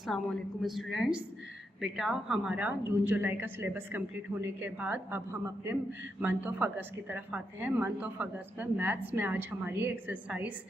अस्सलाम वालेकुम स्टूडेंट्स। बेटा हमारा जून जुलाई का सिलेबस कंप्लीट होने के बाद अब हम अपने मंथ ऑफ अगस्त की तरफ आते हैं। मंथ ऑफ अगस्त में मैथ्स में आज हमारी एक्सरसाइज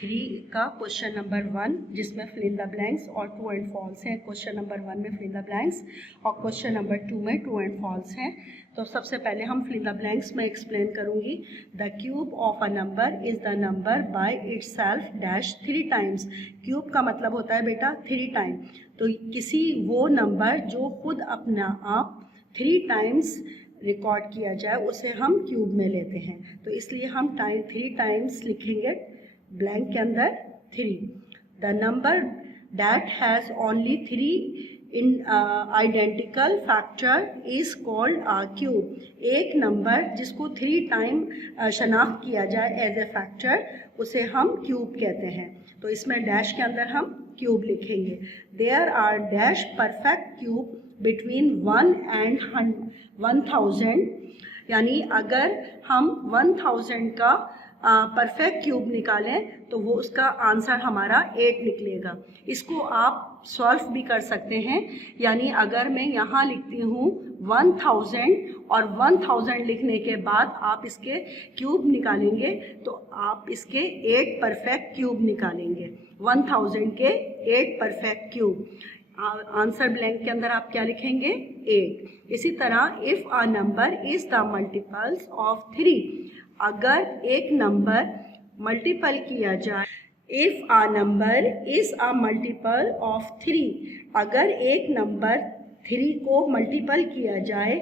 3 का क्वेश्चन नंबर 1 जिसमें फिल इन द ब्लैंक्स और ट्रू एंड फॉल्स हैं। क्वेश्चन नंबर 1 में फिल इन द ब्लैंक्स और क्वेश्चन नंबर 2 में ट्रू एंड फॉल्स हैं। तो सबसे पहले हम फिल इन द ब्लैंक्स में एक्सप्लेन करूंगी। The cube of a number is the number by itself dash 3 times. Cube का मतलब होता है बेटा 3 टाइम। तो किसी वो नंबर जो खुद अपना आप 3 टाइम्स रिकॉर्ड किया जाए उसे हम क्यूब में लेते हैं। तो इसलिए हम 3 टाइम्स लिखेंगे ब्लैंक के अंदर 3। The number that has only 3 in identical factor is called a cube. एक नंबर जिसको 3 टाइम शनाख्त किया जाए एज ए फैक्टर उसे हम क्यूब कहते हैं। तो इसमें डैश के अंदर हम क्यूब लिखेंगे। There are dash perfect cube between 1 and 1000। यानी अगर हम 1000 का परफेक्ट क्यूब निकालें तो वो उसका आंसर हमारा 8 निकलेगा। इसको आप सॉल्व भी कर सकते हैं। यानी अगर मैं यहाँ लिखती हूँ 1000 और 1000 लिखने के बाद आप इसके क्यूब निकालेंगे तो आप इसके 8 परफेक्ट क्यूब निकालेंगे। 1000 के 8 परफेक्ट क्यूब। आंसर ब्लैंक के अंदर आप क्या लिखेंगे 8। इसी तरह if a number is the multiples of 3। अगर एक नंबर मल्टीपल किया जाए, if a number is a multiple of 3। अगर एक नंबर 3 को मल्टीपल किया जाए,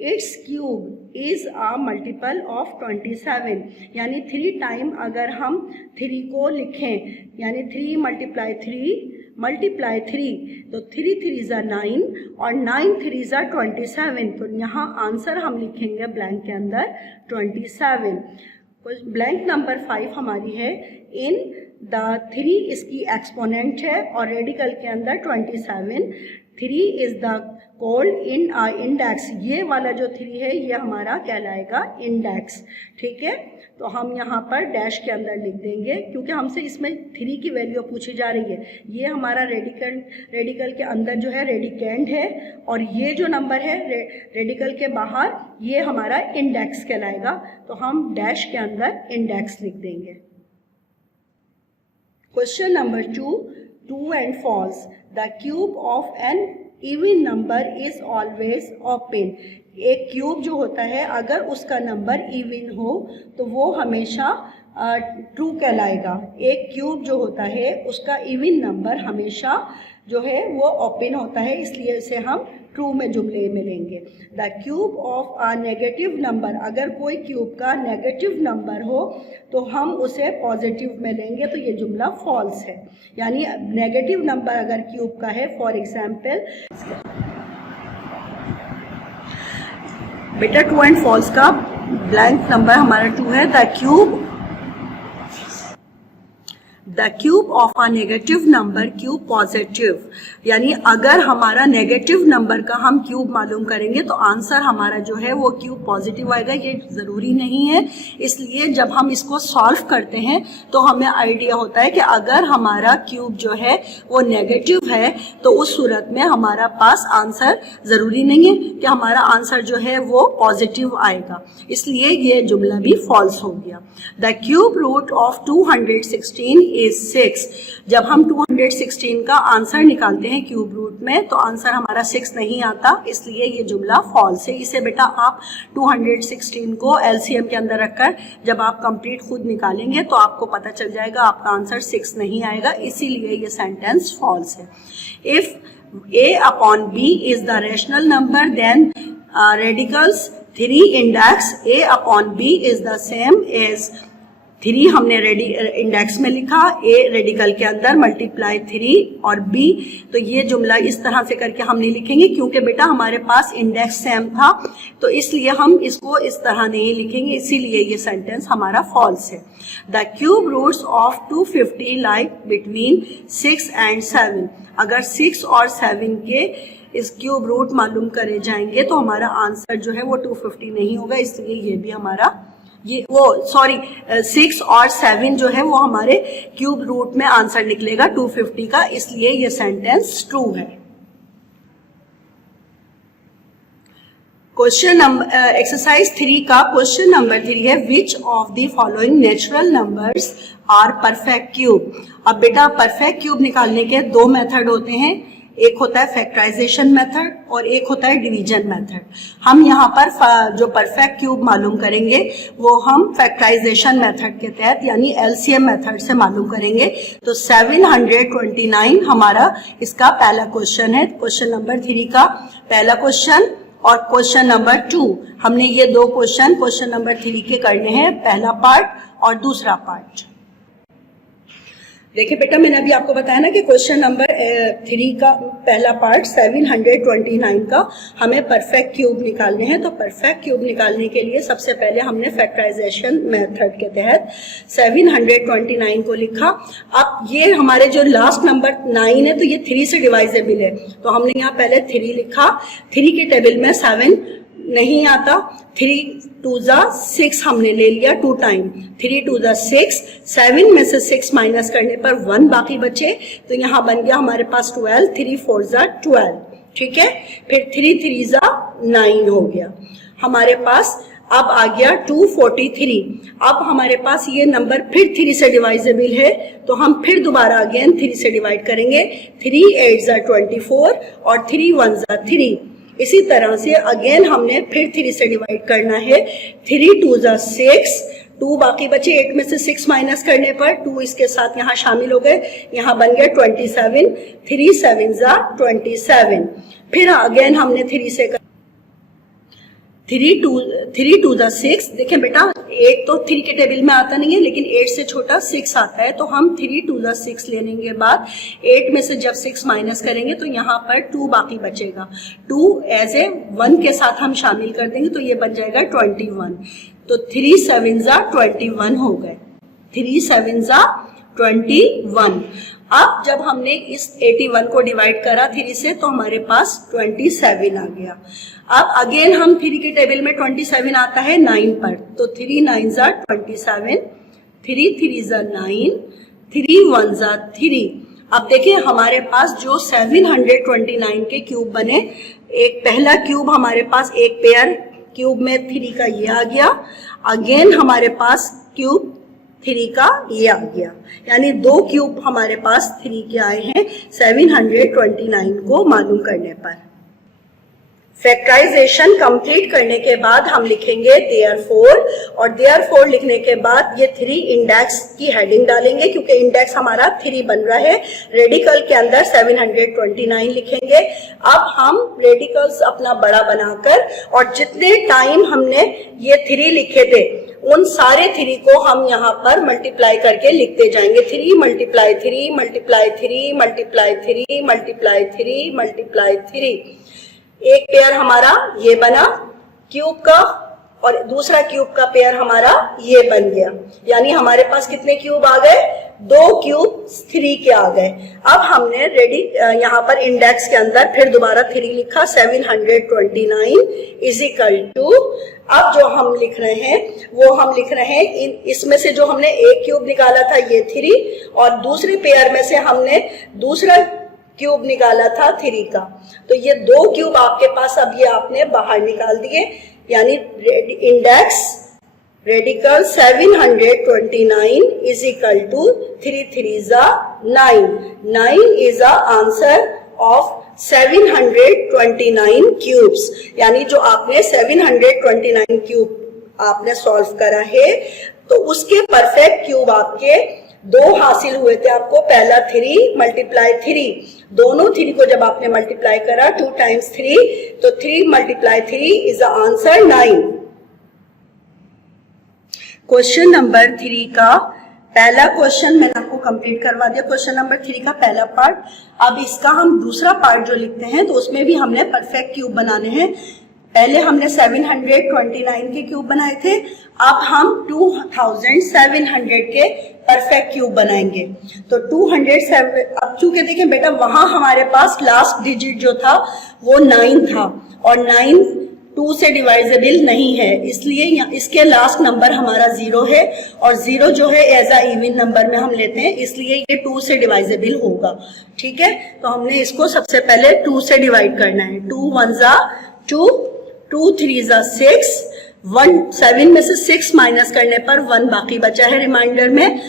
it's cube is a multiple of 27। यानी 3 टाइम अगर हम 3 को लिखें, यानी 3 मल्टीप्लाई 3 मल्टीप्लाई 3 तो 3 3 ज़ा 9 और 9 3 ज़ा 27। तो यहाँ आंसर हम लिखेंगे ब्लैंक के अंदर 27। ब्लैंक नंबर 5 हमारी है इन द 3 इसकी एक्सपोनेंट है और रेडिकल के अंदर 27। 3 is the called in index. ये वाला जो 3 है ये हमारा कहलाएगा इंडेक्स। ठीक है, तो हम यहाँ पर डैश के अंदर लिख देंगे क्योंकि हमसे इसमें 3 की वैल्यू पूछी जा रही है। ये हमारा रेडिकल के अंदर जो है रेडिकेंड है और ये जो नंबर है रेडिकल के बाहर ये हमारा इंडेक्स कहलाएगा। तो हम डैश के अंदर इंडेक्स लिख देंगे। Question number 2 true and false. The cube of an even number is always open. एक क्यूब जो होता है अगर उसका नंबर इवन हो तो वो हमेशा ट्रू कहलाएगा। एक क्यूब जो होता है उसका इवन नंबर हमेशा जो है वो ओपन होता है, इसलिए इसे हम ट्रू में जुमले में लेंगे। The cube of a negative number. अगर कोई क्यूब का नेगेटिव नंबर हो तो हम उसे पॉजिटिव में लेंगे, तो ये जुमला फॉल्स है। यानी नेगेटिव नंबर अगर क्यूब का है, फॉर एग्जाम्पल बेटा ट्रू एंड फॉल्स का ब्लैंक नंबर हमारा 2 है। The cube of a negative number cube positive. यानी अगर हमारा नेगेटिव नंबर का हम क्यूब मालूम करेंगे तो आंसर हमारा जो है वो क्यूब पॉजिटिव आएगा। ये ज़रूरी नहीं है, इसलिए जब हम इसको सॉल्व करते हैं तो हमें आइडिया होता है कि अगर हमारा क्यूब जो है वो नेगेटिव है तो उस सूरत में हमारा पास आंसर ज़रूरी नहीं है कि हमारा आंसर जो है वो पॉजिटिव आएगा, इसलिए ये जुमला भी फॉल्स हो गया। The cube root of 216 is 6। जब हम 216 का आंसर निकालते हैं क्यूब रूट में तो आंसर हमारा 6 नहीं आता, इसलिए ये जुमला फॉल्स है। इसे बेटा आप 216 को एलसीएम के अंदर रखकर जब आप कंप्लीट खुद निकालेंगे तो आपको पता चल जाएगा आपका आंसर 6 नहीं आएगा, इसीलिए ये सेंटेंस फॉल्स है। If a upon b is the rational number then radicals 3 index a upon b is the same as 3 हमने इंडेक्स में लिखा, a रेडिकल के अंदर मल्टीप्लाई 3 और b। तो ये जुमला इस तरह से करके हम नहीं लिखेंगे क्योंकि बेटा हमारे पास इंडेक्स सेम था, तो इसलिए हम इसको इस तरह नहीं लिखेंगे, इसीलिए ये सेंटेंस हमारा फॉल्स है। The cube roots of 250 like between 6 and 7। अगर 6 और 7 के इस क्यूब रूट मालूम करे जाएंगे तो हमारा आंसर जो है वो 250 नहीं होगा, इसलिए ये भी हमारा ये वो सॉरी 6 और 7 जो है वो हमारे क्यूब रूट में आंसर निकलेगा 250 का, इसलिए ये सेंटेंस ट्रू है। क्वेश्चन नंबर एक्सरसाइज 3 का क्वेश्चन नंबर 3 है which of the following natural numbers are perfect cube. अब बेटा परफेक्ट क्यूब निकालने के दो मेथड होते हैं, एक होता है फैक्टराइजेशन मेथड और एक होता है डिवीजन मेथड। हम यहाँ पर जो परफेक्ट क्यूब मालूम करेंगे वो हम फैक्टराइजेशन मेथड के तहत यानी एलसीएम मेथड से मालूम करेंगे। तो 729 हमारा इसका पहला क्वेश्चन है, क्वेश्चन नंबर 3 का पहला क्वेश्चन। और क्वेश्चन नंबर 2 हमने ये दो क्वेश्चन नंबर 3 के करने हैं, पहला पार्ट और दूसरा पार्ट। देखिए बेटा मैंने अभी आपको बताया ना कि क्वेश्चन नंबर 3 का पहला पार्ट 729 का हमें परफेक्ट क्यूब निकालने हैं। तो परफेक्ट क्यूब निकालने के लिए सबसे पहले हमने फैक्टराइजेशन मेथड के तहत 729 को लिखा। अब ये हमारे जो लास्ट नंबर 9 है तो ये 3 से डिवाइजेबल है, तो हमने यहाँ पहले 3 लिखा। 3 के टेबल में 7 नहीं आता, 3 2 6 हमने ले लिया 2 टाइम, 3 2 6, 7 में से 6 माइनस करने पर 1 बाकी बचे, तो यहाँ बन गया हमारे पास 12, 3 4 12, ठीक है। फिर 3 3 9 हो गया हमारे पास। अब आ गया 243। अब हमारे पास ये नंबर फिर 3 से डिवाइजेबल है, तो हम फिर दोबारा अगेन 3 से डिवाइड करेंगे। 3 8 24 और 3 1 3। इसी तरह से अगेन हमने फिर 3 से डिवाइड करना है। 3 2 6, 2 बाकी बचे, 8 में से 6 माइनस करने पर 2 इसके साथ यहाँ शामिल हो गए, यहाँ बन गया 27। 3 7 27। फिर अगेन हमने 3 से 3 2 6। देखें बेटा 8 तो 3 के टेबल में आता नहीं है, लेकिन 8 से छोटा 6 आता है, तो हम 3 2 6 लेने के बाद 8 में से जब 6 माइनस करेंगे तो यहाँ पर 2 बाकी बचेगा। 2 एज ए 1 के साथ हम शामिल कर देंगे तो ये बन जाएगा 21। तो 3 7 21 हो गए, 3 7 21। अब जब हमने इस 81 को डिवाइड करा 3 से तो हमारे पास 27 आ गया। अब अगेन हम 3 के टेबल में 27 आता है 9 पर, तो 3 9 27, 3 3 9, 3 1 3। अब देखिए हमारे पास जो 729 के क्यूब बने, एक पहला क्यूब हमारे पास एक पेयर क्यूब में 3 का ये आ गया, अगेन हमारे पास क्यूब 3 का ये आ गया, यानी 2 क्यूब हमारे पास 3 के आए हैं 729 को मालूम करने पर। फैक्टराइजेशन कंप्लीट करने के बाद हम लिखेंगे देयरफॉर, और देयरफॉर लिखने के बाद ये 3 इंडेक्स की हेडिंग डालेंगे, क्योंकि इंडेक्स हमारा 3 बन रहा है। रेडिकल के अंदर 729 लिखेंगे। अब हम रेडिकल्स अपना बड़ा बनाकर और जितने टाइम हमने ये 3 लिखे थे उन सारे 3 को हम यहाँ पर मल्टीप्लाई करके लिखते जाएंगे। 3 multiply 3 multiply 3 multiply 3 multiply 3 multiply 3। एक पेयर हमारा ये बना क्यूब का और दूसरा क्यूब का पेयर हमारा ये बन गया, यानी हमारे पास कितने क्यूब आ गए? 2 क्यूब 3 के आ गए। अब हमने यहाँ पर इंडेक्स के अंदर फिर दोबारा 3 लिखा, 729 इज इक्वल टू, अब जो हम लिख रहे हैं वो हम लिख रहे हैं इसमें से जो हमने एक क्यूब निकाला था ये 3, और दूसरे पेयर में से हमने दूसरा क्यूब निकाला था 3 का, तो ये 2 क्यूब आपके पास अब ये आपने बाहर निकाल दिए, यानी index radical 729 is equal to 3 3 9। 9 is a answer of 729 cubes, यानी जो आपने 729 क्यूब आपने सॉल्व करा है तो उसके परफेक्ट क्यूब आपके 2 हासिल हुए थे आपको। पहला 3 मल्टीप्लाई 3, दोनों 3 को जब आपने मल्टीप्लाई करा 2 टाइम्स 3, तो 3 multiply 3 is the answer 9। Question number 3 का पहला क्वेश्चन मैंने आपको कंप्लीट करवा दिया, क्वेश्चन नंबर 3 का पहला पार्ट। अब इसका हम दूसरा पार्ट जो लिखते हैं तो उसमें भी हमने परफेक्ट क्यूब बनाने हैं। पहले हमने 729 के क्यूब बनाए थे, अब हम 2700 के परफेक्ट क्यूब बनाएंगे। तो 207, अब चूंकि देखें बेटा वहां हमारे पास लास्ट डिजिट जो था वो 9 था, और 9 2 से डिवाइजेबल नहीं है, इसलिए इसके लास्ट नंबर हमारा 0 है और 0 जो है एज अ इवन नंबर में हम लेते हैं, इसलिए ये 2 से डिवाइजेबल होगा। ठीक है, तो हमने इसको सबसे पहले 2 से डिवाइड करना है। 2 1 जा 2, 2 3 जा 6, 7 में से 6 माइनस करने पर 1 बाकी बचा है रिमाइंडर में।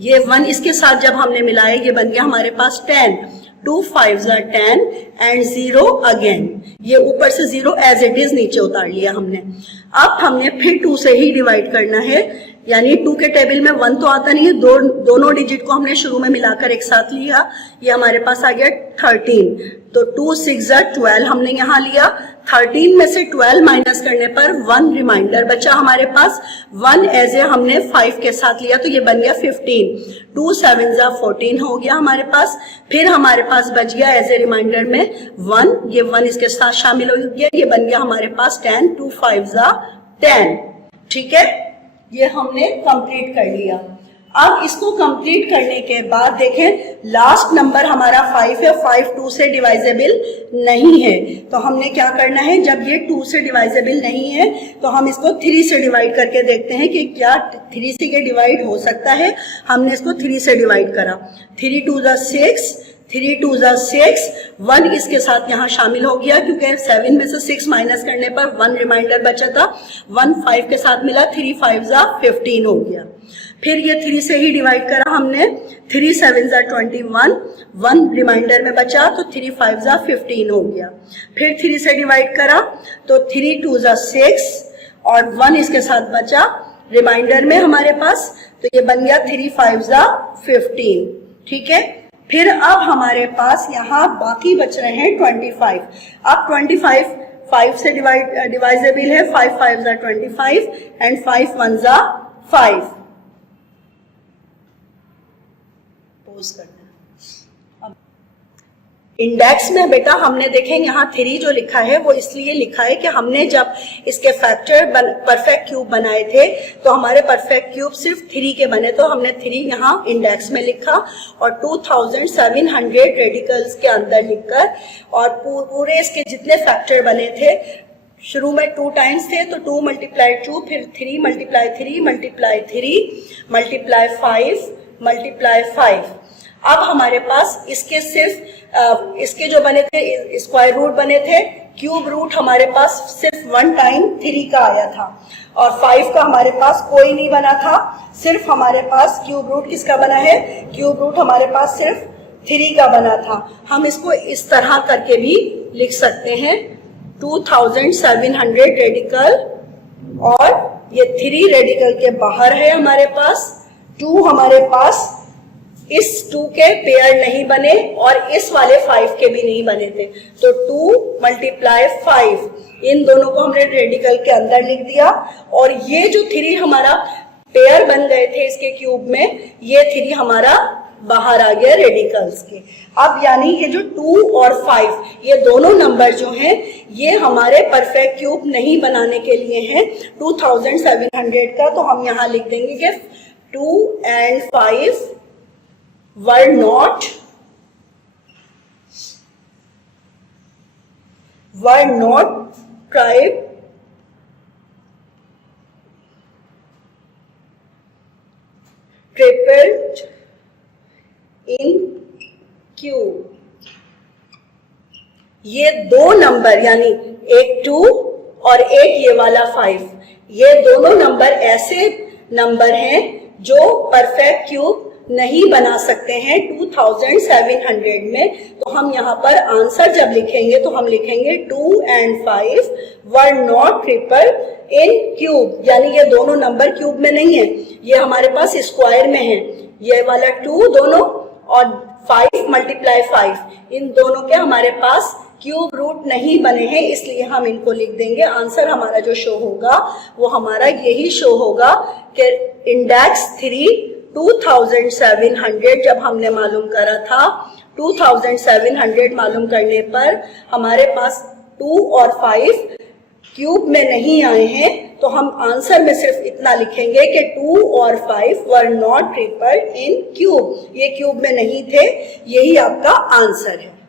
ये 1 इसके साथ जब हमने मिलाया ये बन गया हमारे पास 10। 2 5 are 10 एंड 0 अगेन, ये ऊपर से 0 एज इट इज नीचे उतार लिया हमने। अब हमने फिर 2 से ही डिवाइड करना है, यानी 2 के टेबल में 1 तो आता नहीं है, दोनों डिजिट को हमने शुरू में मिलाकर एक साथ लिया, ये हमारे पास आ गया 13। तो 2 6 are 12 हमने यहाँ लिया, 13 में से 12 माइनस करने पर 1 रिमाइंडर बचा हमारे पास, 1 एज ए हमने 5 के साथ लिया तो ये बन गया 15। 2 7 जा 14 हो गया हमारे पास, फिर हमारे पास बच गया एज ए रिमाइंडर में 1, ये 1 इसके साथ शामिल हो गया, ये बन गया हमारे पास 10। 2 5 जा 10। ठीक है, ये हमने कंप्लीट कर लिया। अब इसको कंप्लीट करने के बाद देखें लास्ट नंबर हमारा 5 है, 5 2 से डिवाइजेबल नहीं है, तो हमने क्या करना है, जब ये 2 से डिवाइजेबल नहीं है तो हम इसको 3 से डिवाइड करके देखते हैं कि क्या 3 से ये डिवाइड हो सकता है। हमने इसको 3 से डिवाइड करा, 3 2 जा 6, 3 2 जा 6, 1 इसके साथ यहाँ शामिल हो गया क्योंकि 7 में से 6 माइनस करने पर 1 रिमाइंडर बचा था, 1 5 के साथ मिला, 3 5 जा 15 हो गया। फिर ये 3 से ही डिवाइड करा हमने, 3 7 जा 21, 1 रिमाइंडर में बचा तो 3 5 जा 15 हो गया। फिर 3 से डिवाइड करा तो 3 2 जा 6 और 1 इसके साथ बचा रिमाइंडर में हमारे पास, तो ये बन गया 3 5 जा 15। ठीक है, फिर अब हमारे पास यहाँ बाकी बच रहे हैं 25। अब 25 5 से डिवाइजेबल है, 5 5 जा 25 एंड 5 1 जा 5। पोज करना। अब इंडेक्स में बेटा हमने देखें यहाँ 3 जो लिखा है वो इसलिए लिखा है कि हमने जब इसके फैक्टर परफेक्ट क्यूब बनाए थे तो हमारे परफेक्ट क्यूब सिर्फ 3 के बने, तो हमने 3 यहाँ इंडेक्स में लिखा और 2700 रेडिकल्स के अंदर लिखकर, और पूरे इसके जितने फैक्टर बने थे शुरू में 2 टाइम्स थे तो 2 मल्टीप्लाई 2, फिर 3 मल्टीप्लाई 3 मल्टीप्लाई 3 मल्टीप्लाई 5 मल्टीप्लाई 5। अब हमारे पास इसके सिर्फ इसके जो बने थे स्क्वायर रूट बने थे, क्यूब रूट हमारे पास सिर्फ 1 टाइम 3 का आया था और 5 का हमारे पास कोई नहीं बना था, सिर्फ हमारे पास क्यूब रूट किसका बना है, क्यूब रूट हमारे पास सिर्फ 3 का बना था। हम इसको इस तरह करके भी लिख सकते हैं, 2700 रेडिकल और ये 3 रेडिकल के बाहर है हमारे पास, 2 हमारे पास इस 2 के पेयर नहीं बने और इस वाले 5 के भी नहीं बने थे, तो 2 मल्टीप्लाई 5 इन दोनों को हमने रेडिकल के अंदर लिख दिया और ये जो 3 हमारा पेयर बन गए थे इसके क्यूब में, ये 3 हमारा बाहर आ गया रेडिकल्स के। अब यानी ये जो 2 और 5 ये दोनों नंबर जो हैं ये हमारे परफेक्ट क्यूब नहीं बनाने के लिए हैं 2700 का, तो हम यहाँ लिख देंगे कि 2 and 5 were not tripled in cube. ये 2 नंबर यानी एक 2 और एक ये वाला 5, ये दोनों नंबर ऐसे नंबर हैं जो परफेक्ट क्यूब नहीं बना सकते हैं 2700 में। तो हम यहाँ पर आंसर जब लिखेंगे तो हम लिखेंगे 2 and 5 were not triple in cube, यानी ये दोनों नंबर क्यूब में नहीं है, ये हमारे पास स्क्वायर में है, ये वाला 2 दोनों और 5 मल्टीप्लाई 5 इन दोनों के हमारे पास क्यूब रूट नहीं बने हैं, इसलिए हम इनको लिख देंगे। आंसर हमारा जो शो होगा वो हमारा यही शो होगा कि इंडेक्स 3 2700 जब हमने मालूम करा था, 2700 मालूम करने पर हमारे पास 2 और 5 क्यूब में नहीं आए हैं, तो हम आंसर में सिर्फ इतना लिखेंगे कि 2 और 5 were not triple in cube, ये क्यूब में नहीं थे, यही आपका आंसर है।